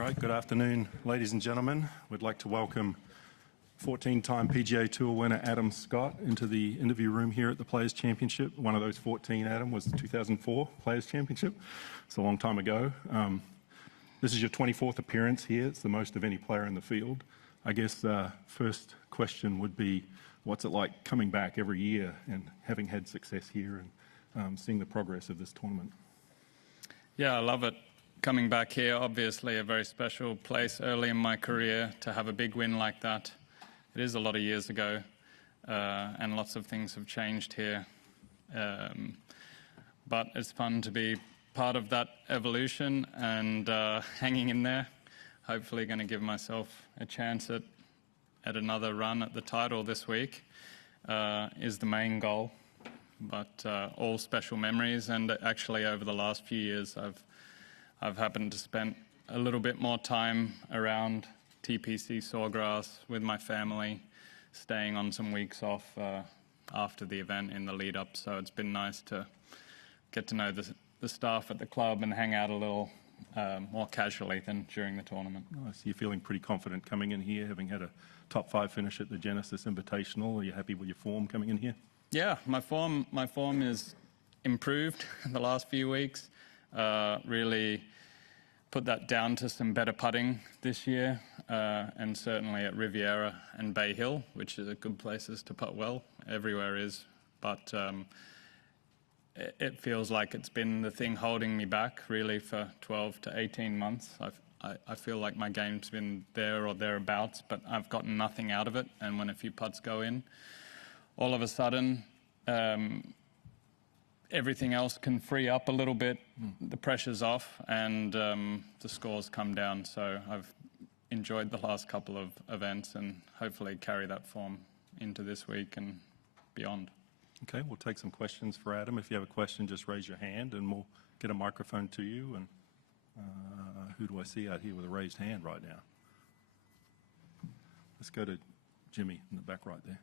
Right, good afternoon, ladies and gentlemen. We'd like to welcome 14-time PGA Tour winner Adam Scott into the interview room here at the Players Championship. One of those 14, Adam, was the 2004 Players Championship. It's a long time ago. This is your 24th appearance here. It's the most of any player in the field. I guess first question would be, what's it like coming back every year and having had success here and seeing the progress of this tournament? Yeah, I love it. Coming back here, obviously a very special place early in my career to have a big win like that. It is a lot of years ago, and lots of things have changed here. But it's fun to be part of that evolution and hanging in there. Hopefully going to give myself a chance at another run at the title this week is the main goal. But all special memories, and actually over the last few years I've happened to spend a little bit more time around TPC Sawgrass with my family, staying on some weeks off after the event in the lead up. So it's been nice to get to know the staff at the club and hang out a little more casually than during the tournament. Nice. You're feeling pretty confident coming in here, having had a top 5 finish at the Genesis Invitational. Are you happy with your form coming in here? Yeah, my form is improved in the last few weeks. Really put that down to some better putting this year, and certainly at Riviera and Bay Hill, which are good places to putt well. Everywhere is, but it feels like it's been the thing holding me back really for 12 to 18 months. I feel like my game's been there or thereabouts, but I've gotten nothing out of it. And when a few putts go in, all of a sudden, everything else can free up a little bit. The pressure's off, and the scores come down. So I've enjoyed the last couple of events and hopefully carry that form into this week and beyond. Okay, we'll take some questions for Adam. If you have a question, just raise your hand and we'll get a microphone to you. And who do I see out here with a raised hand right now? Let's go to Jimmy in the back right there.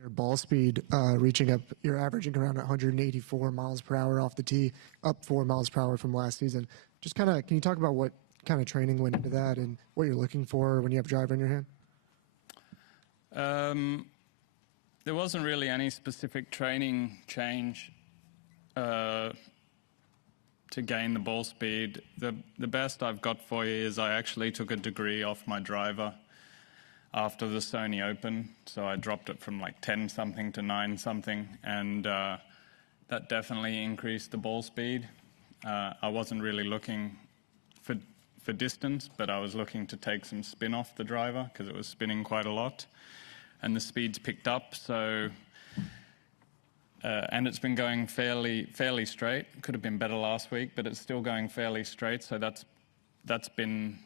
Your ball speed reaching up, you're averaging around 184 miles per hour off the tee, up 4 miles per hour from last season. Just kind of, can you talk about what kind of training went into that and what you're looking for when you have driver in your hand? There wasn't really any specific training change to gain the ball speed. The best I've got for you is I actually took a degree off my driver after the Sony Open, so I dropped it from like 10 something to 9 something, and that definitely increased the ball speed. I wasn't really looking for distance, but I was looking to take some spin off the driver because it was spinning quite a lot, and the speed's picked up. So and it's been going fairly straight. Could have been better last week, but it's still going fairly straight. So that's been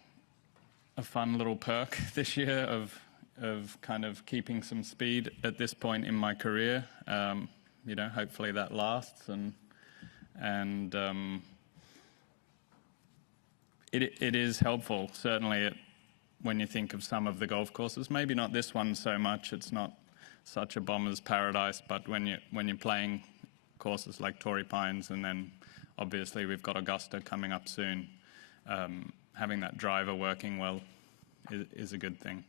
a fun little perk this year of kind of keeping some speed at this point in my career. You know, hopefully that lasts, and it is helpful. Certainly, when you think of some of the golf courses, maybe not this one so much. It's not such a bomber's paradise, but when you're playing courses like Torrey Pines, and then obviously we've got Augusta coming up soon. Having that driver working well is a good thing.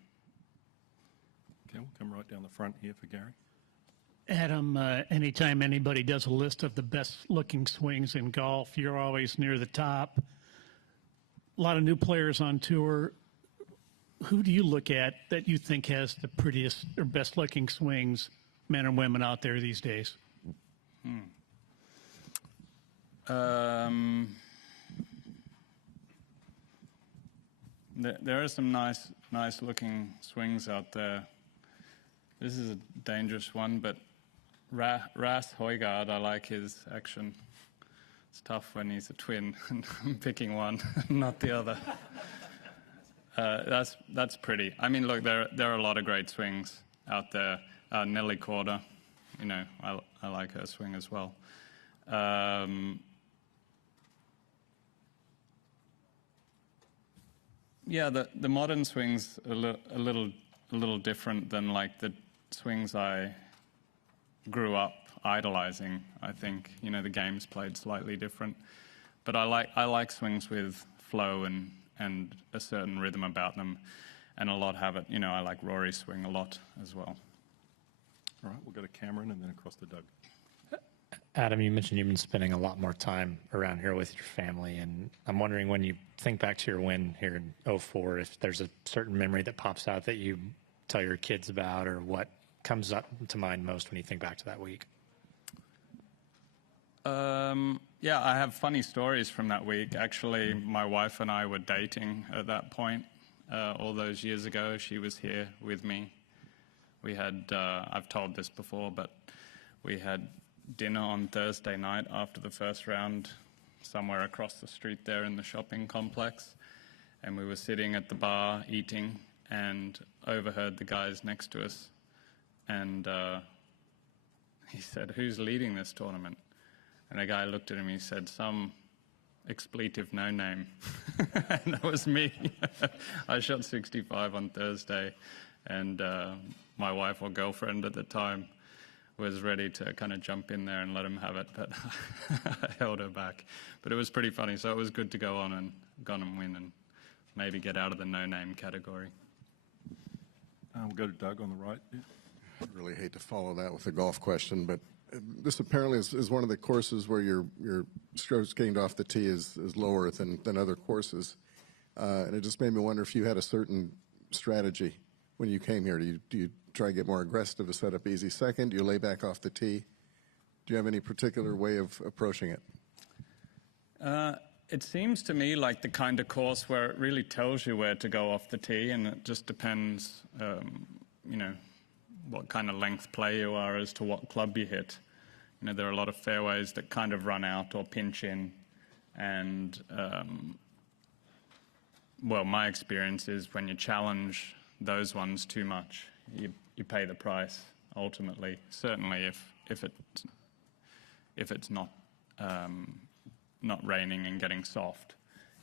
Okay, we'll come right down the front here for Gary. Adam, anytime anybody does a list of the best-looking swings in golf, you're always near the top. A lot of new players on tour. Who do you look at that you think has the prettiest or best-looking swings, men and women out there these days? There are some nice looking swings out there. This is a dangerous one, but Ras Højgaard, I like his action. It's tough when he's a twin and I'm picking one, not the other. That's pretty. I mean, look, there are a lot of great swings out there. Nelly Korda, you know, I like her swing as well. Yeah, the modern swing's a little different than like the swings I grew up idolizing. I think, you know, the game's played slightly different. But I like swings with flow and a certain rhythm about them, and a lot have it. You know, I like Rory's swing a lot as well. All right, we'll go to Cameron and then across to Doug. Adam, you mentioned you've been spending a lot more time around here with your family, and I'm wondering, when you think back to your win here in '04, if there's a certain memory that pops out that you tell your kids about, or what comes up to mind most when you think back to that week? Yeah, I have funny stories from that week. Actually, my wife and I were dating at that point all those years ago. She was here with me. We had, I've told this before, but we had dinner on Thursday night after the first round somewhere across the street there in the shopping complex. And we were sitting at the bar eating and overheard the guys next to us. And he said, "Who's leading this tournament?" And a guy looked at him and he said, "Some expletive no name." And that was me. I shot 65 on Thursday, and my wife or girlfriend at the time was ready to kind of jump in there and let him have it, but I held her back. But it was pretty funny, so it was good to go on and win and maybe get out of the no-name category. We'll go to Doug on the right. Yeah. I really hate to follow that with a golf question, but this apparently is one of the courses where your strokes gained off the tee is lower than other courses. And it just made me wonder if you had a certain strategy when you came here. Do you try to get more aggressive to set up easy second? Do you lay back off the tee? Do you have any particular way of approaching it? It seems to me like the kind of course where it really tells you where to go off the tee, and it just depends, you know, what kind of length play you are as to what club you hit. You know, there are a lot of fairways that kind of run out or pinch in, and well, my experience is when you challenge those ones too much, you pay the price ultimately. Certainly, if it's not raining and getting soft,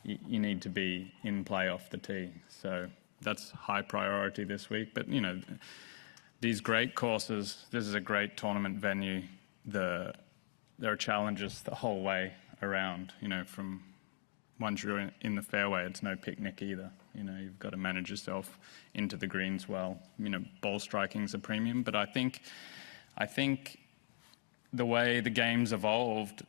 you need to be in play off the tee. So that's high priority this week. But you know, these great courses, this is a great tournament venue. There are challenges the whole way around. You know, from once you're in the fairway, it's no picnic either. You know, you've got to manage yourself into the greens well. You know, ball striking's a premium, but I think the way the game's evolved,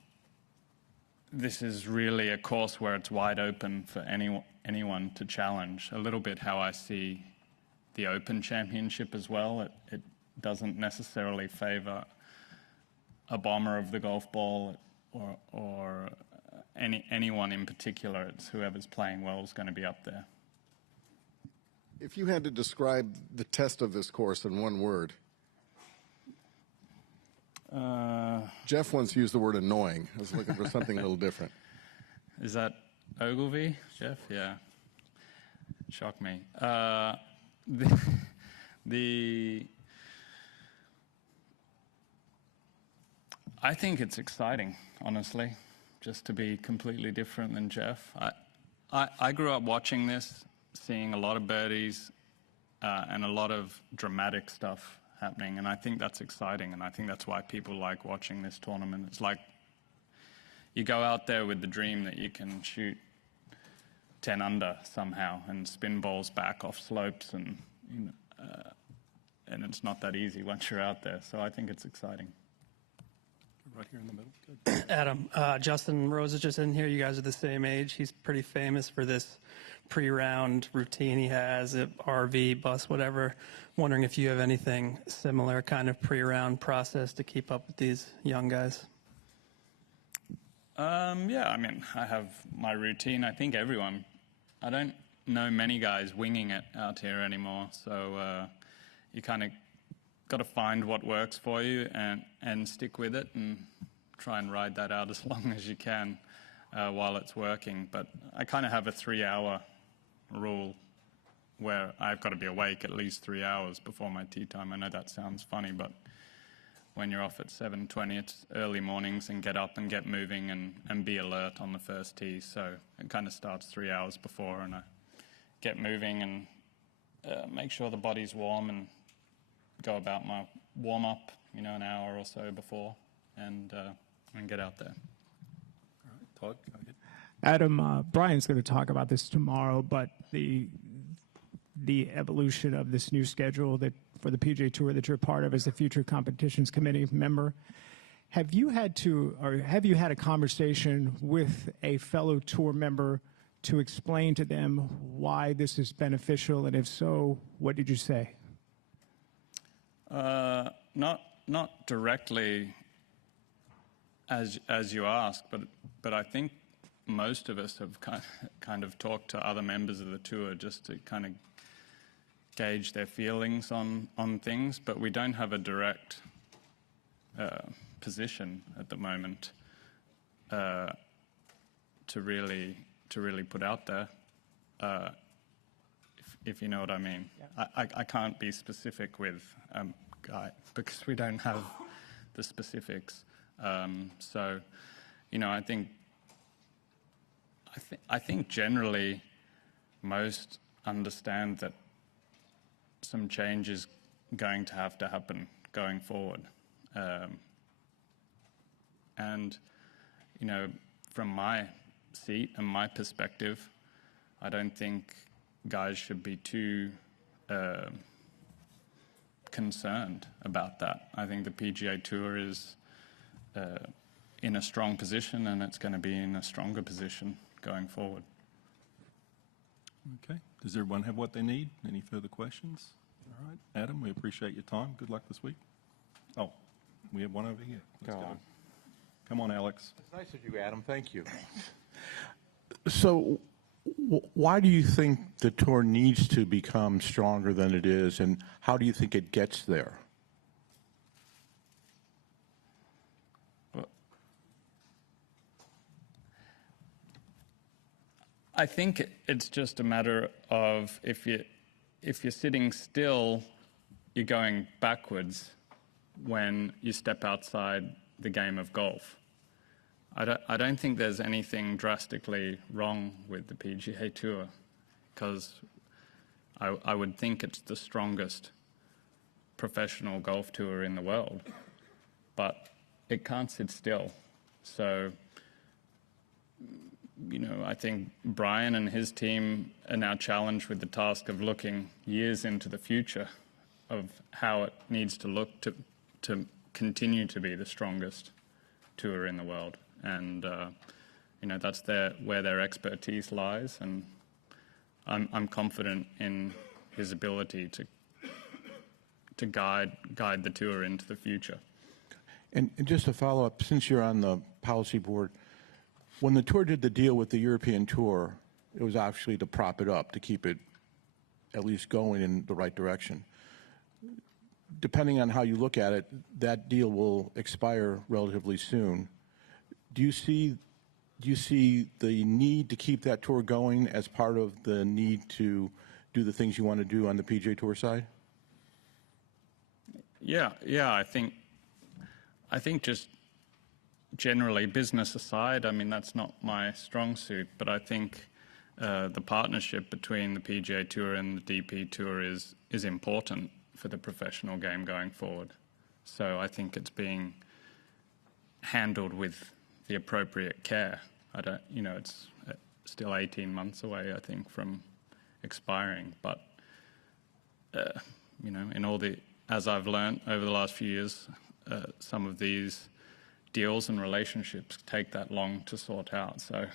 this is really a course where it's wide open for anyone to challenge. A little bit how I see the Open Championship as well. It doesn't necessarily favor a bomber of the golf ball or anyone in particular. It's whoever's playing well is going to be up there. If you had to describe the test of this course in one word, Jeff once used the word annoying. I was looking for something a little different. Is that Ogilvy, Jeff? Yeah. Shocked me. I think it's exciting, honestly, just to be completely different than Jeff. I grew up watching this, seeing a lot of birdies and a lot of dramatic stuff happening, and I think that's exciting, and I think that's why people like watching this tournament. It's like you go out there with the dream that you can shoot 10 under somehow and spin balls back off slopes, and you know, and it's not that easy once you're out there. So I think it's exciting. Right here in the middle. Good. Adam, Justin Rose is just in here. You guys are the same age. He's pretty famous for this pre-round routine he has at RV, bus, whatever. Wondering if you have anything similar kind of pre-round process to keep up with these young guys. Yeah, I mean, I have my routine. I think everyone, I don't know many guys winging it out here anymore. So you kind of got to find what works for you and stick with it and try and ride that out as long as you can while it's working. But I kind of have a 3-hour rule where I've got to be awake at least 3 hours before my tee time. I know that sounds funny, but when you're off at 7:20, it's early mornings, and get up and get moving and be alert on the first tee. So it kind of starts 3 hours before, and I get moving and make sure the body's warm and go about my warm-up, an hour or so before, and get out there. Todd, go ahead. Adam, Brian's going to talk about this tomorrow, but the evolution of this new schedule that for the PGA Tour that you're part of as a future competitions committee member, have you had a conversation with a fellow tour member to explain to them why this is beneficial, and if so, what did you say? Not directly as you asked, but I think most of us have kind of talked to other members of the tour just to kind of gauge their feelings on things, but we don't have a direct position at the moment to really put out there, if you know what I mean. Yeah. I can't be specific with Guy because we don't have the specifics. So, I think generally most understand that some change is going to have to happen going forward. And, from my seat and my perspective, I don't think guys should be too concerned about that. I think the PGA Tour is in a strong position, and it's going to be in a stronger position going forward. Okay. Does everyone have what they need? Any further questions? All right. Adam, we appreciate your time. Good luck this week. Oh, we have one over here. Let's go. Come on, Alex. It's nice of you, Adam. Thank you. So why do you think the tour needs to become stronger than it is, and how do you think it gets there? I think it's just a matter of if you're sitting still, you're going backwards when you step outside the game of golf. I don't think there's anything drastically wrong with the PGA Tour, because I would think it's the strongest professional golf tour in the world, but it can't sit still. So, I think Brian and his team are now challenged with the task of looking years into the future of how it needs to look to continue to be the strongest tour in the world. And, that's where their expertise lies. And I'm confident in his ability to guide the tour into the future. And just to follow up, since you're on the policy board, when the tour did the deal with the European Tour, it was actually to prop it up, to keep it at least going in the right direction. Depending on how you look at it, that deal will expire relatively soon. Do you see the need to keep that tour going as part of the need to do the things you want to do on the PGA Tour side? Yeah. I think just generally, business aside, that's not my strong suit, but I think the partnership between the PGA Tour and the DP Tour is important for the professional game going forward. So I think it's being handled with the appropriate care. It's still 18 months away, I think, from expiring, but as I've learned over the last few years, some of these deals and relationships take that long to sort out. So,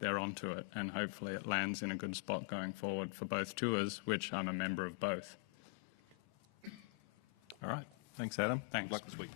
they're onto it, and hopefully it lands in a good spot going forward for both tours, which I'm a member of both. All right. Thanks, Adam. Thanks. Good luck this week.